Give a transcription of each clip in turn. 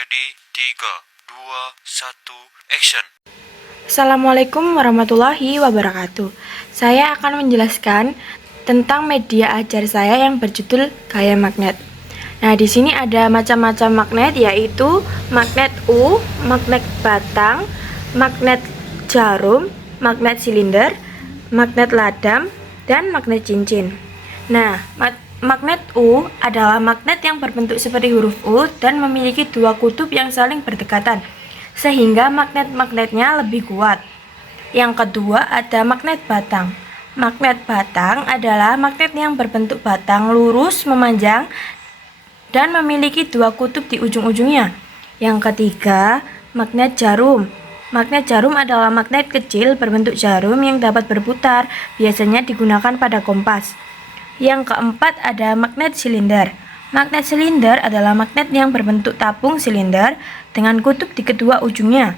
Ready, 3, 2, 1, action. Assalamualaikum warahmatullahi wabarakatuh. Saya akan menjelaskan tentang media ajar saya yang berjudul Gaya Magnet. Nah, di sini ada macam-macam magnet, yaitu magnet U, magnet batang, magnet jarum, magnet silinder, magnet ladam, dan magnet cincin. Nah, magnet U adalah magnet yang berbentuk seperti huruf U dan memiliki dua kutub yang saling berdekatan, sehingga magnet-magnetnya lebih kuat. Yang kedua ada magnet batang. Magnet batang adalah magnet yang berbentuk batang lurus memanjang dan memiliki dua kutub di ujung-ujungnya. Yang ketiga, magnet jarum. Magnet jarum adalah magnet kecil berbentuk jarum yang dapat berputar, biasanya digunakan pada kompas. Yang keempat ada magnet silinder. Magnet silinder adalah magnet yang berbentuk tabung silinder dengan kutub di kedua ujungnya.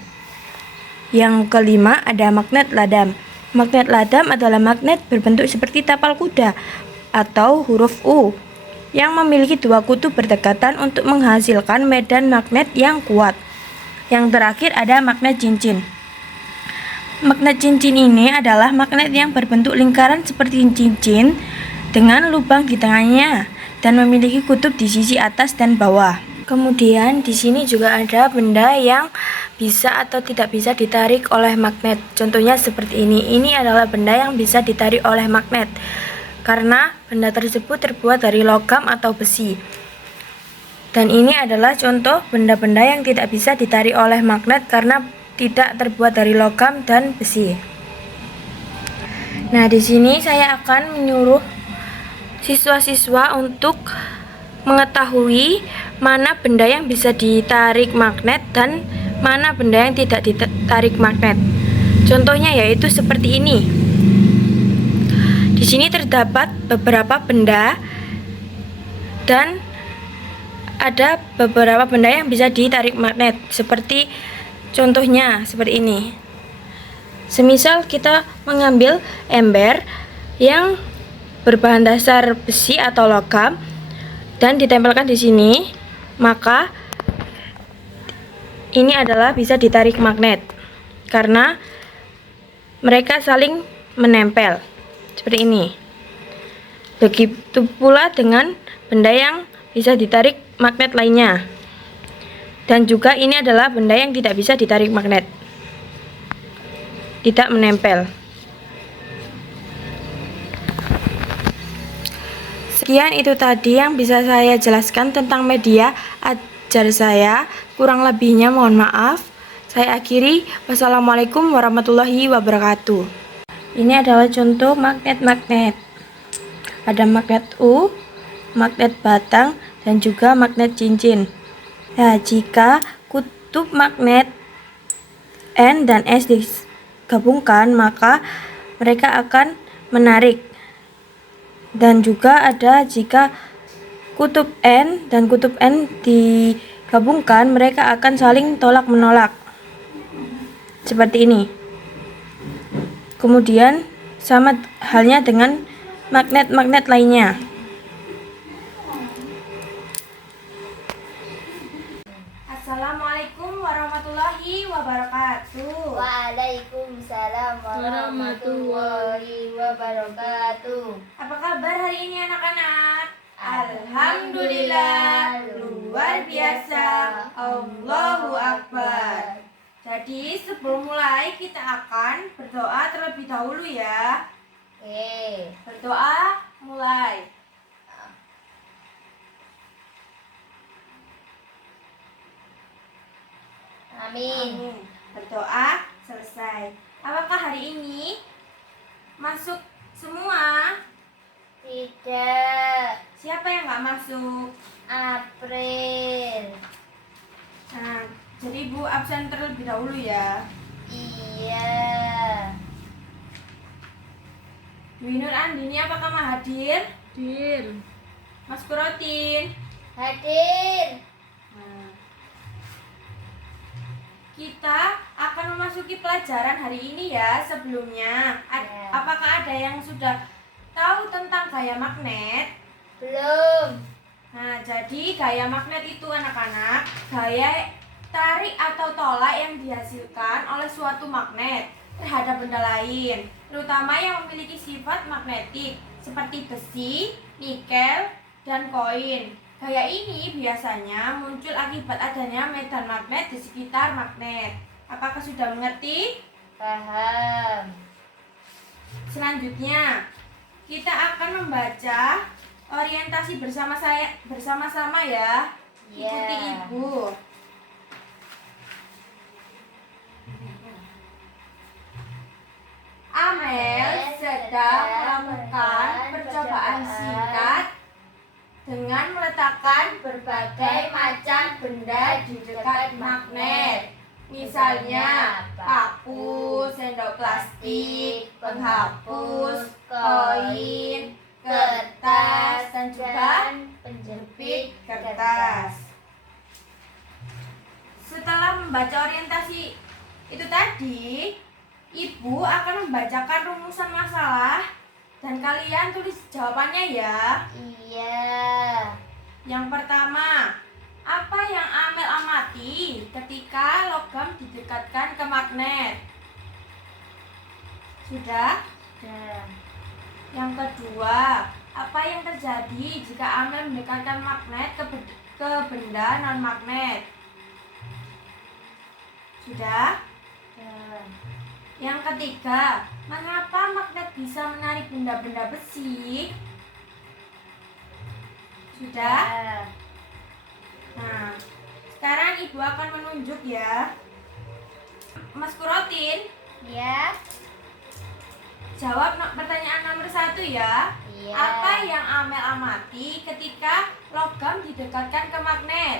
Yang kelima ada magnet ladam. Magnet ladam adalah magnet berbentuk seperti tapal kuda atau huruf U yang memiliki dua kutub berdekatan untuk menghasilkan medan magnet yang kuat. Yang terakhir ada magnet cincin. Magnet cincin ini adalah magnet yang berbentuk lingkaran seperti cincin dengan lubang di tengahnya dan memiliki kutub di sisi atas dan bawah. Kemudian di sini juga ada benda yang bisa atau tidak bisa ditarik oleh magnet. Contohnya seperti ini. Ini adalah benda yang bisa ditarik oleh magnet karena benda tersebut terbuat dari logam atau besi. Dan ini adalah contoh benda-benda yang tidak bisa ditarik oleh magnet karena tidak terbuat dari logam dan besi. Nah, di sini saya akan menyuruh siswa-siswa untuk mengetahui mana benda yang bisa ditarik magnet dan mana benda yang tidak ditarik magnet. Contohnya yaitu seperti ini. Di sini terdapat beberapa benda dan ada beberapa benda yang bisa ditarik magnet, seperti contohnya seperti ini. Semisal kita mengambil ember yang berbahan dasar besi atau logam dan ditempelkan di sini, maka ini adalah bisa ditarik magnet karena mereka saling menempel seperti ini. Begitu pula dengan benda yang bisa ditarik magnet lainnya. Dan juga ini adalah benda yang tidak bisa ditarik magnet, tidak menempel. Sekian itu tadi yang bisa saya jelaskan tentang media ajar saya. Kurang lebihnya mohon maaf. Saya akhiri. Wassalamualaikum warahmatullahi wabarakatuh. Ini adalah contoh magnet-magnet. Ada magnet U, magnet batang, dan juga magnet cincin. Nah, jika kutub magnet N dan S digabungkan, maka mereka akan menarik. Dan juga ada jika kutub N dan kutub N digabungkan, mereka akan saling tolak-menolak. Seperti ini. Kemudian sama halnya dengan magnet-magnet lainnya. Assalamualaikum warahmatullahi wabarakatuh. Waalaikumsalam warahmatullahi wabarakatuh. Apa kabar hari ini anak-anak? Alhamdulillah, luar biasa. Allahu Akbar. Jadi sebelum mulai kita akan berdoa terlebih dahulu ya. Oke. Berdoa mulai. Amin. Berdoa selesai. Apakah hari ini masuk semua? Tidak. Siapa yang nggak masuk? April. Nah, jadi Ibu absen terlebih dahulu ya. Iya. Dwi Nur Andini apakah hadir? Hadir. Mas Kurotin. Hadir. Nah, kita akan memasuki pelajaran hari ini ya. Sebelumnya, Ya. apakah ada yang sudah tahu tentang gaya magnet? Belum. Nah, jadi gaya magnet itu anak-anak, gaya tarik atau tolak yang dihasilkan oleh suatu magnet terhadap benda lain, terutama yang memiliki sifat magnetik seperti besi, nikel, dan koin. Gaya ini biasanya muncul akibat adanya medan magnet di sekitar magnet. Apakah sudah mengerti? Paham. Selanjutnya, kita akan membaca orientasi bersama-sama ya. Ya. Ikuti Ibu. Amel sedang melakukan percobaan singkat dengan meletakkan berbagai macam benda di dekat magnet. Misalnya paku, sendok plastik, penghapus, koin, kertas, dan juga penjepit kertas. Setelah membaca orientasi itu tadi, Ibu akan membacakan rumusan masalah dan kalian tulis jawabannya ya. Iya. Yang pertama, apa yang Amel amati ketika logam didekatkan ke magnet? Sudah? Dan Yang kedua, apa yang terjadi jika Amel mendekatkan magnet ke benda non-magnet? Sudah? Yang ketiga, mengapa magnet bisa menarik benda-benda besi? Sudah? Nah, sekarang Ibu akan menunjuk ya. Mas Kurotin, Ya. jawab pertanyaan nomor 1 ya. Iya. Apa yang Amel amati ketika logam didekatkan ke magnet?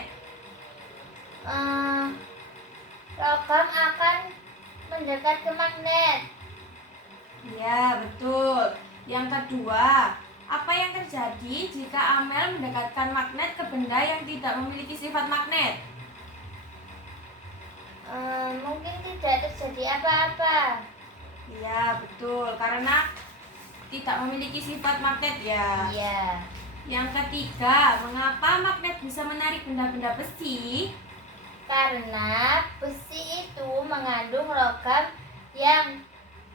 Logam akan mendekat ke magnet. Ya, betul. Yang kedua, apa yang terjadi jika Amel mendekatkan magnet ke benda yang tidak memiliki sifat magnet? Mungkin tidak terjadi apa-apa. Ya, betul. Karena tidak memiliki sifat magnet ya. Iya. Yang ketiga, mengapa magnet bisa menarik benda-benda besi? Karena besi itu mengandung logam yang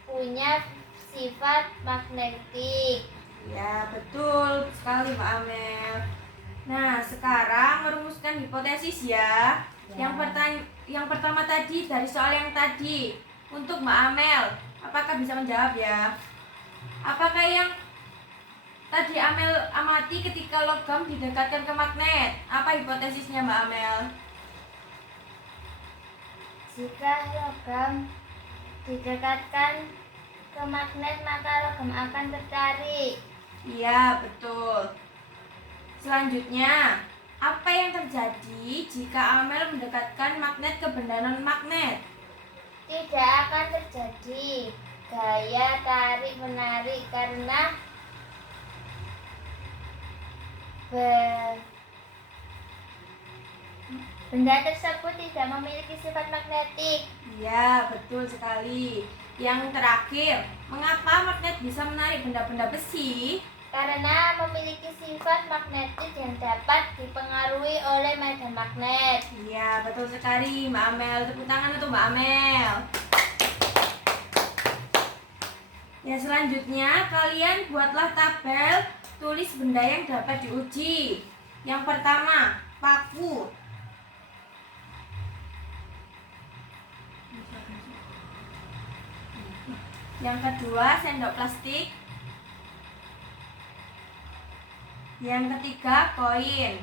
punya sifat magnetik. Ya, betul sekali Mbak Amel. Nah, sekarang merumuskan hipotesis ya. Ya. Yang pertama tadi dari soal yang tadi. Untuk Mbak Amel, apakah bisa menjawab ya? Apakah yang tadi Amel amati ketika logam didekatkan ke magnet? Apa hipotesisnya Mbak Amel? Jika logam didekatkan ke magnet, maka logam akan tertarik. Iya, betul. Selanjutnya, apa yang terjadi jika Amel mendekatkan magnet ke benda non-magnet? Tidak akan terjadi gaya tarik-menarik karena benda tersebut tidak memiliki sifat magnetik. Iya, betul sekali. Yang terakhir, mengapa magnet bisa menarik benda-benda besi? Karena memiliki sifat magnetik yang dapat dipengaruhi oleh medan magnet. Iya, betul sekali Mbak Amel. Tepuk tangan untuk Mbak Amel. Ya, selanjutnya kalian buatlah tabel tulis benda yang dapat diuji. Yang pertama, paku. Yang kedua, sendok plastik. Yang ketiga, koin.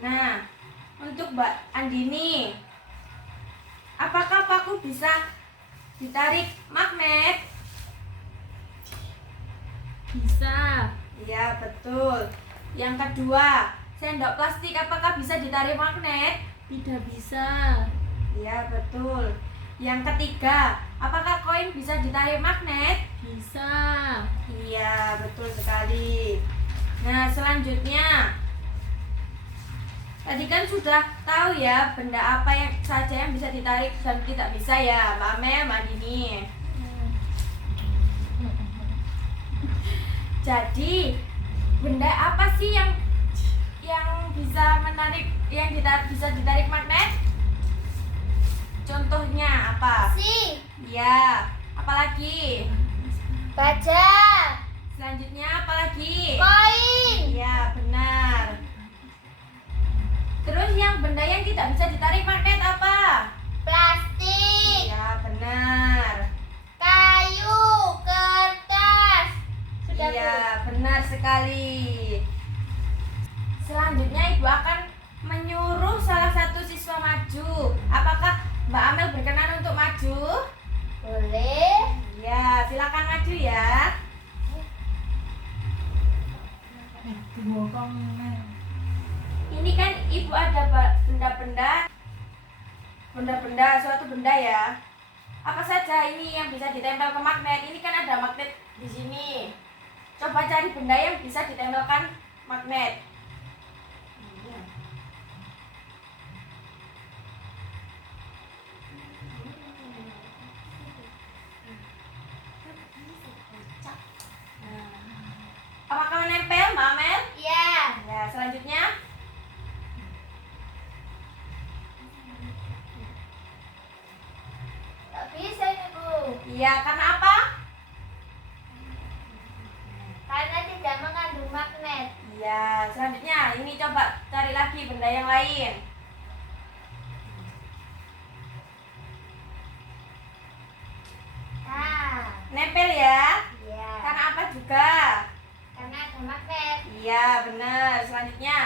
Nah, untuk Mbak Andini, apakah paku bisa ditarik magnet? Bisa. Iya, betul. Yang kedua, sendok plastik apakah bisa ditarik magnet? Tidak bisa. Iya, betul. Yang ketiga, apakah koin bisa ditarik magnet? Bisa. Iya, betul sekali. Nah, selanjutnya, tadi kan sudah tahu ya benda apa yang saja yang bisa ditarik dan tidak bisa ya, Mbak Amel, Mbak Dini. Jadi, Benda apa sih yang bisa bisa ditarik magnet? Contohnya apa? Si. Ya, apalagi? Baja. Selanjutnya apalagi? Koin. Ya, benar. Terus yang benda yang tidak bisa ditarik magnet apa? Plastik. Ya, benar. Kayu. Kertas. Sudah, Bu? Iya, benar sekali. Selanjutnya Ibu akan menyuruh salah satu siswa maju. Apakah Mbak Amel berkenan untuk maju? Boleh. Ya, silakan maju ya. Ini kan Ibu ada benda-benda, suatu benda ya. Apa saja ini yang bisa ditempel ke magnet? Ini kan ada magnet di sini. Coba cari benda yang bisa ditempelkan magnet. Apakah menempel, Mbak Amel? Iya. Ya, selanjutnya. Tak bisa ini, Bu. Iya, karena apa? Karena tidak mengandung magnet. Iya, selanjutnya ini coba cari lagi benda yang lain. Ah. Nempel ya? Iya. Karena apa juga? Karena ada magnet. Iya, benar. Selanjutnya.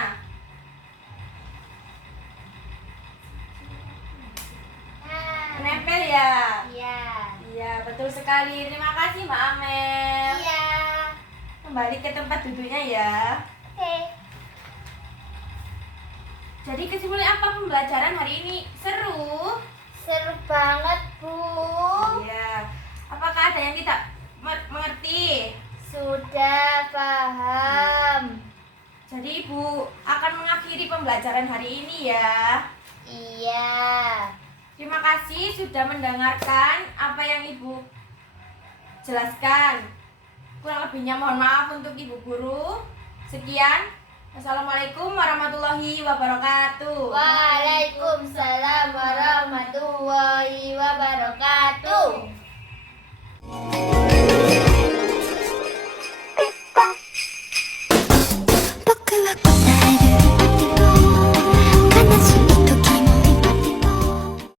Ah. Nempel ya? Iya. Iya, betul sekali. Terima kasih Mbak Amel. Iya. Kembali ke tempat duduknya ya. Oke. Jadi kesimpulan apa pembelajaran hari ini? Seru? Seru banget, Bu. Iya. Apakah ada yang tidak mengerti? Sudah paham. Jadi Ibu akan mengakhiri pembelajaran hari ini ya. Iya. Terima kasih sudah mendengarkan apa yang Ibu jelaskan. Kurang lebihnya mohon maaf untuk Ibu Guru. Sekian. Wassalamualaikum warahmatullahi wabarakatuh. Waalaikumsalam warahmatullahi wabarakatuh.